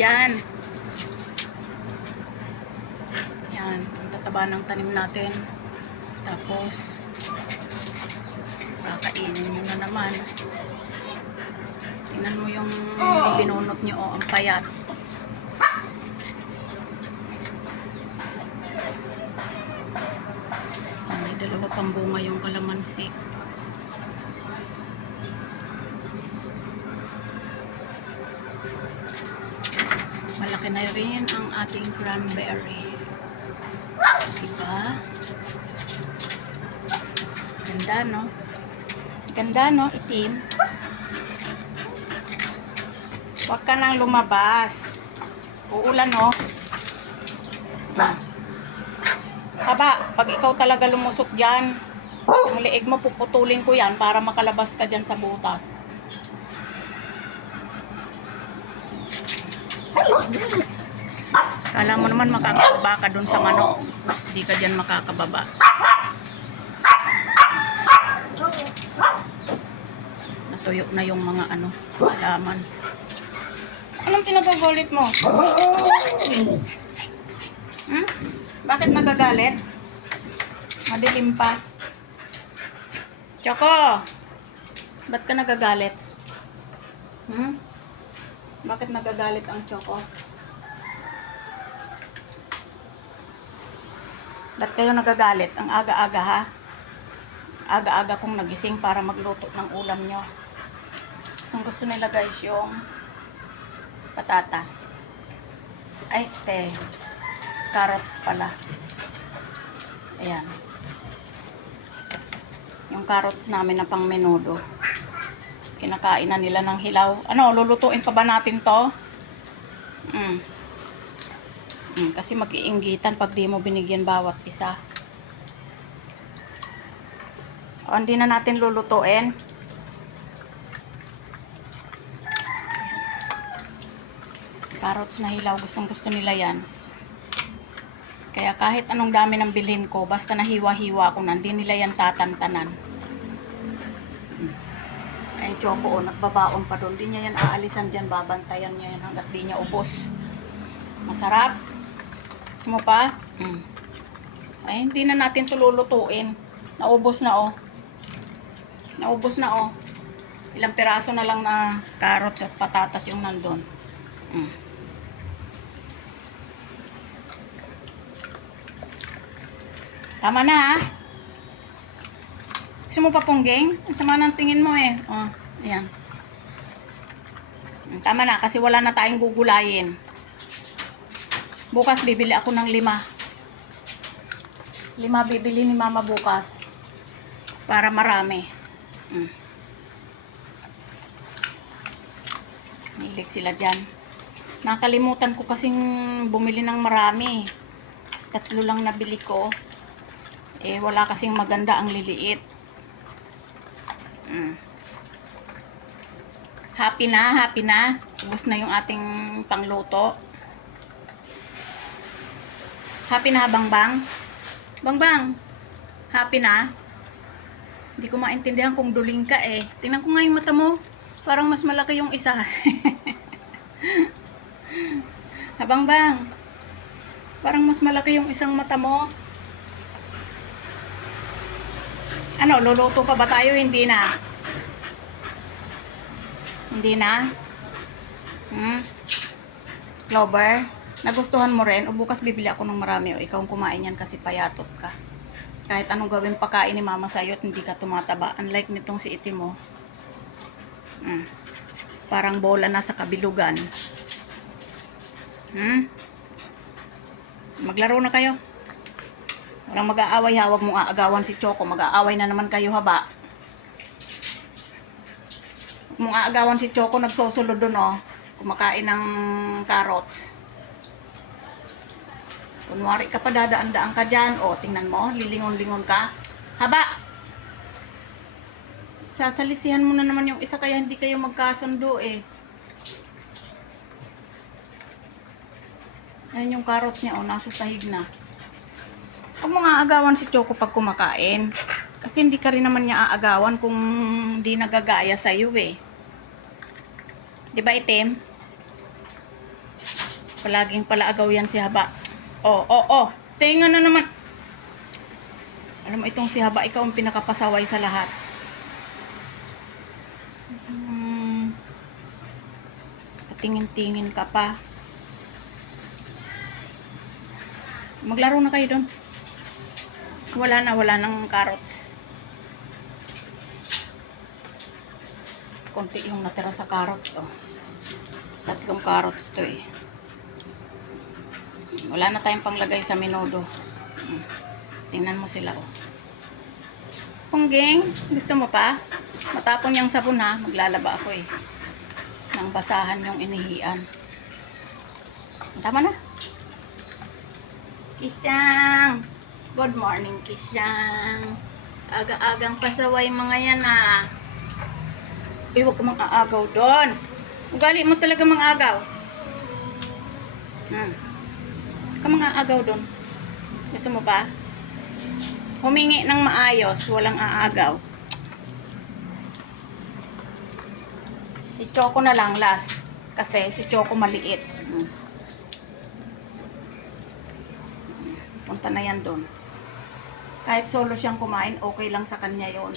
Yan. Yan. Ang tataba ng tanim natin. Tapos, kakainin nyo na naman. Tingnan mo yung binunot nyo, oh, ang payat. May dalawa pang bunga yung kalamansi. Malaki na rin ang ating cranberry. Diba? Ganda, no? Ganda, no? Itim. Huwag ka nang lumabas. Uulan, no? Aba, pag ikaw talaga lumusok dyan, ang leeg mo, puputulin ko yan para makalabas ka dyan sa butas. Kala mo naman makakababa ka dun sa manok. Hindi ka dyan makakababa. Natuyo na yung mga halaman. Anong pinagagulit mo? Hmm? Bakit nagagalit? Madilim pa. Choco! Ba't ka nagagalit? Hmm? Bakit nagagalit ang Choco? Ba't kayo nagagalit? Ang aga-aga, ha? Aga-aga kong nagising para magluto ng ulam nyo. Gusto nila, guys, yung patatas. Ay, carrots pala. Ayan. Yung carrots namin na pang menudo. Kinakain na nila ng hilaw. Ano, lulutuin pa ba natin to? Kasi mag-iinggitan pag di mo binigyan bawat isa. O, hindi na natin lulutuin. Carrots na hilaw, gustong-gusto nila yan. Kaya kahit anong dami ng bilhin ko, basta nahiwa-hiwa ko na, hindi nila yan tatantanan. Ayun, Choco, nagbabaon pa doon. Hindi niya yan aalisan dyan, babantayan niya yan hanggat di niya ubos. Masarap. Gusto mo pa? Ay, hindi na natin ito lulutuin. Naubos na, oh. Naubos na, oh. Ilang piraso na lang na carrots at patatas yung nandun. Tama na, ha? Gusto mo pa pongging? Ang sama ng tingin mo, eh. Oh, ayan. Tama na, kasi wala na tayong gugulayin. Bukas bibili ako ng 5. 5 bibili ni Mama bukas. Para marami. Hilig sila dyan. Nakalimutan ko kasing bumili ng marami. 3 lang nabili ko. Eh, wala kasing maganda ang liliit. Happy na, happy na. Ubus na yung ating pangluto. Happy na, Bangbang? Bangbang, happy na? Hindi ko maintindihan kung duling ka, eh. Tingnan ko nga yung mata mo. Parang mas malaki yung isa. Bangbang, parang mas malaki yung isang mata mo. Ano, luluto pa ba tayo? Hindi na. Hindi na? Clover, nagustuhan mo rin? O bukas bibili ako ng marami. O ikaw ang kumain yan kasi payatot ka. Kahit anong gawin pakain ni Mama sa'yo at hindi ka tumataba. Unlike nitong si Itim mo. Parang bola na sa kabilugan. Maglaro na kayo. Walang mag-aaway, ha. Huwag mong aagawan si Choco. Mag-aaway na naman kayo, haba. Huwag mong aagawan si Choco. Nagsusulod dun, oh. Kumakain ng carrots. Kunwari ka pa, dadaan-daan ka dyan. O, tingnan mo. Lilingon-lingon ka. Haba! Sasalisihan mo na naman yung isa, kaya hindi kayo magkasundo, eh. Ayan yung carrots niya, oh. Nasa sahig na. Huwag mo nga aagawan si Choco pag kumakain. Kasi hindi ka rin naman niya aagawan kung hindi nagagaya sa'yo, eh. Diba, Itim? Palaging palaagaw yan si Haba. Oh. Tinga na naman. Alam mo, itong si Haba, ikaw ang pinakapasaway sa lahat. Patingin-tingin ka pa. Maglaro na kayo doon. Wala nang carrots. Konti yung natira sa carrots, oh. 3 carrots to eh. Wala na tayong panglagay sa menudo. Tingnan mo sila, oh. Pungging, gusto mo pa? Matapon yung sabon, ha? Maglalaba ako eh. Nang basahan yung inihian. Tama na. Kisyang! Good morning, Kisyang. Aga-agang pasaway mga yan, ah. Huwag ka mang-aagaw doon. Ugali mo talaga mang-agaw. Ka mang-aagaw doon. Gusto mo ba? Humingi ng maayos, walang aagaw. Si Choco na lang last. Kasi si Choco maliit. Punta na yan doon. Kahit solo siyang kumain, okay lang sa kanya yon.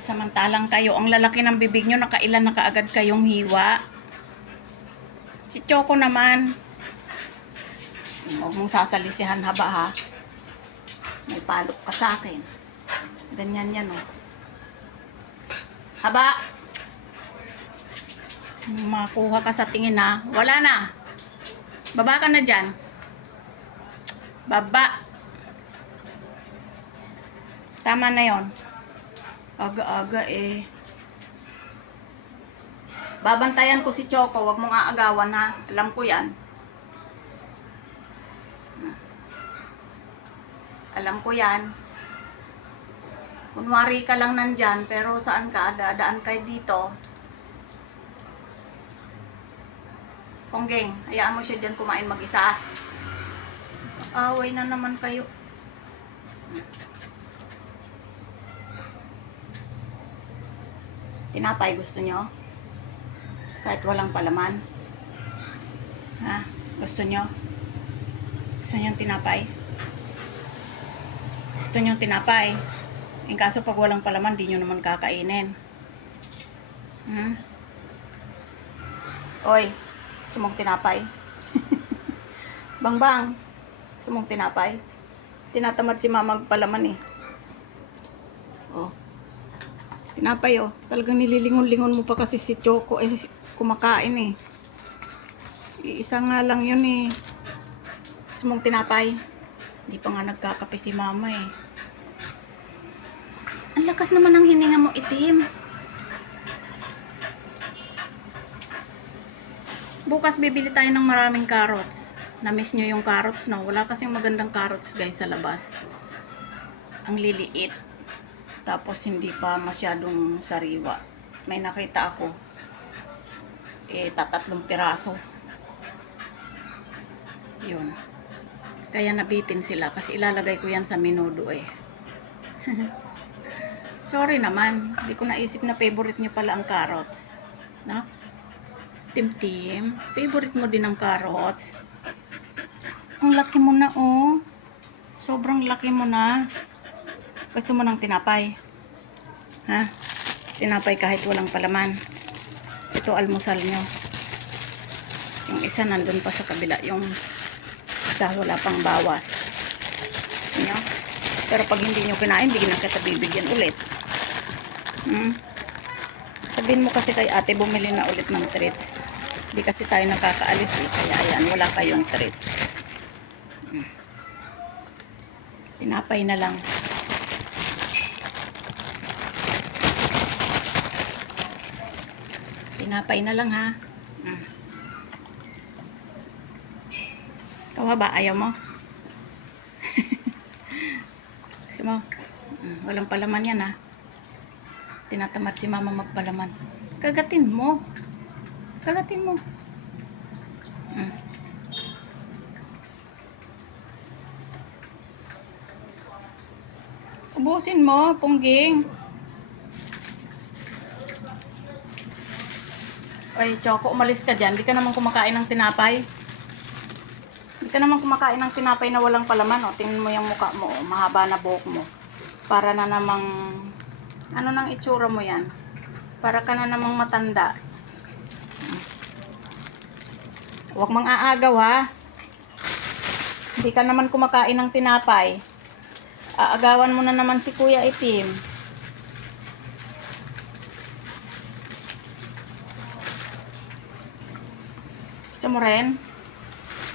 Samantalang kayo, ang lalaki ng bibig nyo, nakailan na kaagad kayong hiwa. Si Choco naman, huwag mong sasalisihan, Haba, ha. May palok ka sa akin. Ganyan yan, oh. Haba, makuha ka sa tingin, ha. Wala na. Baba ka na dyan. Baba. Tama na yon. Aga-aga eh. Babantayan ko si Choco, wag mong aagawan, ha. Alam ko yan. Alam ko yan. Kunwari ka lang nandyan, pero saan ka? Dadaan kayo dito. Pongging, hayaan mo siya dyan kumain mag-isa. Away na naman kayo. Tinapay gusto nyo? Kahit walang palaman? Ha? Gusto nyo? Gusto nyo tinapay? Gusto nyo tinapay? In kaso pag walang palaman, di nyo naman kakainin. Oy, gusto mong tinapay? Bang, gusto mong tinapay? Tinatamad si mama magpalaman eh. Oh. Tinapay, oh. Talagang nililingon-lingon mo pa kasi si Choco eh, kumakain eh. Isa nga lang yun eh. Gusto mong tinapay? Hindi pa nga nagkakape si mama eh. Ang lakas naman ng hininga mo, itim. Bukas bibili tayo ng maraming carrots. Na-miss nyo yung carrots, no? Wala kasing magandang carrots, guys, sa labas. Ang liliit. Tapos hindi pa masyadong sariwa. May nakita ako. 3 piraso. Yun. Kaya nabitin sila kasi ilalagay ko yan sa menudo eh. Sorry naman. Hindi ko naisip na favorite nyo pala ang carrots. No? Tim-tim. Favorite mo din ang carrots. Ang laki mo na, oh. Sobrang laki mo na. Gusto mo ng tinapay? Ha? Tinapay kahit walang palaman. Ito almusal nyo. Yung isa nandun pa sa kabila. Yung isa wala pang bawas. Nyo? Pero pag hindi nyo kinain, hindi na kita bibigyan ulit. Sabihin mo kasi kay ate, bumili na ulit ng treats. Hindi kasi tayo nakakaalis eh. Kaya ayan, wala kayong treats. Tinapay na lang. Tinapay na lang, ha. Ikaw ba? Ayaw mo? Gusto mo? Walang palaman yan, ha. Tinatamad si mama magpalaman. Kagatin mo. Kagatin mo. Ubusin mo, Pungging. Ay, Choco, umalis ka dyan. Di ka naman kumakain ng tinapay. Di ka naman kumakain ng tinapay na walang palaman. O, tingnan mo yung mukha mo. O, mahaba na buhok mo. Para na namang... Ano nang itsura mo yan? Para ka na namang matanda. Huwag mang aagaw, ha? Hindi ka naman kumakain ng tinapay. Aagawan mo na naman si Kuya Itim. Gusto mo rin?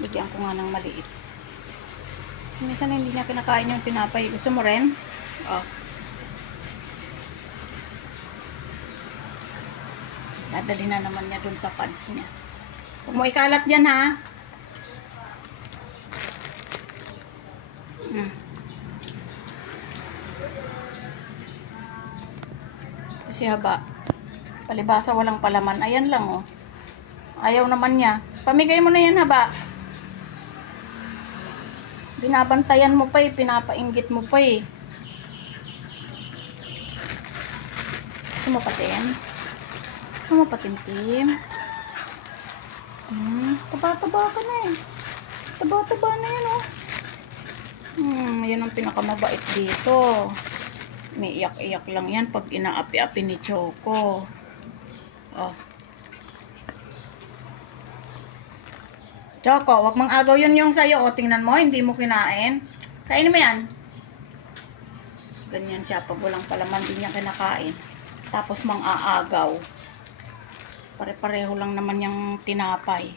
Bigyan ko nga ng maliit. Kasi minsan hindi niya kinakain yung tinapay. Gusto mo rin? Oh. Dadali na naman niya dun sa pads niya. Huwag mo ikalat dyan, ha? Ito si Haba. Palibasa walang palaman. Ayan lang, oh. Ayaw naman niya. Pamigay mo na yan, Haba. Binabantayan mo pa eh. Pinapainggit mo pa eh. Gusto mo patin? Gusto mo patim-tim? Taba-taba ka na eh. Taba-taba na yan, oh. Yan ang pinakamabait dito. May iyak-iyak lang yan pag inaapi-api ni Choco. Oh. Choco, wag mang agaw yun yung sa'yo. O, tingnan mo, hindi mo kinain. Kainin mo yan. Ganyan siya. Pag walang palaman, din niya kinakain. Tapos mang aagaw. Pare-pareho lang naman yung tinapay.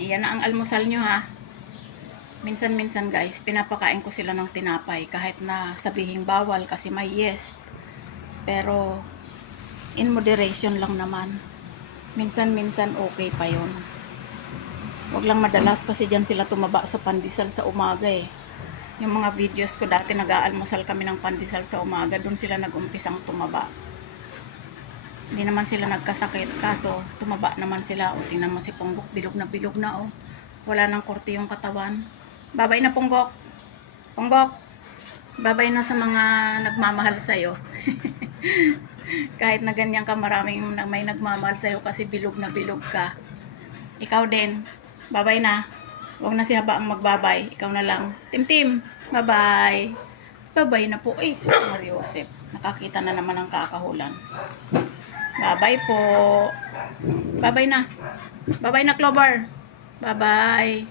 Iyan na ang almusal nyo, ha. Minsan-minsan guys, pinapakain ko sila ng tinapay kahit na sabihing bawal kasi may yeast. Pero in moderation lang naman. Minsan-minsan okay pa yon. Wag lang madalas kasi dyan sila tumaba sa pandesal sa umaga eh. Yung mga videos ko dati nag-aalmusal kami ng pandesal sa umaga, doon sila nag-umpisang tumaba. Hindi naman sila nagkasakit, kaso tumaba naman sila. O, tingnan mo si Ponggok, bilog na oh. Wala nang korte yung katawan. Babay na, Ponggok. Ponggok, babay na sa mga nagmamahal sa'yo. Kahit na ganyan ka, maraming may nagmamahal sa'yo kasi bilog ka. Ikaw din, babay na. Huwag na si Haba ang magbabay. Ikaw na lang. Tim-tim, bye-bye. Bye-bye na po. Eh, Mariosep. Nakakita na naman ng kakahulan. Bye-bye po. Bye-bye na. Bye-bye na, Clover. Bye-bye.